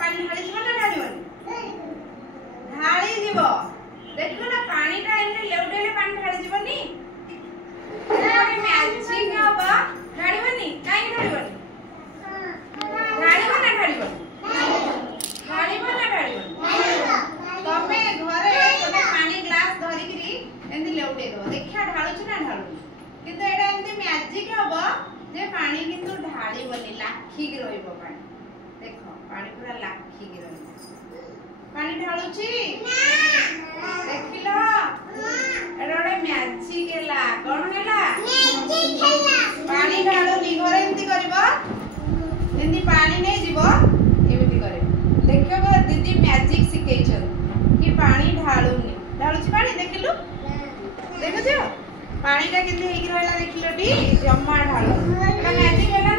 पानी ढाली जीव ना ढालिबनी ढाली जीव देखो ना पानी टा एने लेउटेले पानी ढाली जीवनी एने मैजिक हबा ढालिबनी काई ढालिबनी ढालिबो ना ढालिबनी ढालिबो ना ढालिबनी तमे घरे गोटे पानी ग्लास धरिकरी एंती लेउटे दो देखिया ढालुछ ना ढालुनी किंतु एटा एंती मैजिक हबो जे पानी किंतु ढालिबनी लाखी के रहइबो पानी देखो पानी पूरा लाखी के रहइबो पानी ढालुची देखिलो एटा ओटे मैजिक हेला कोन हेला मैजिक हेला पानी ढालुनी घरे एंती करबो एंती पानी नै जीवो एमिति करे देखियो दीदी मैजिक सिखेइछन कि पानी ढालुनी ढालुची पानी देखिलु देखो जो पानी टा किंतु हेगी रहला देखिलो टी जम्मा ढालु एटा मैजिक हेला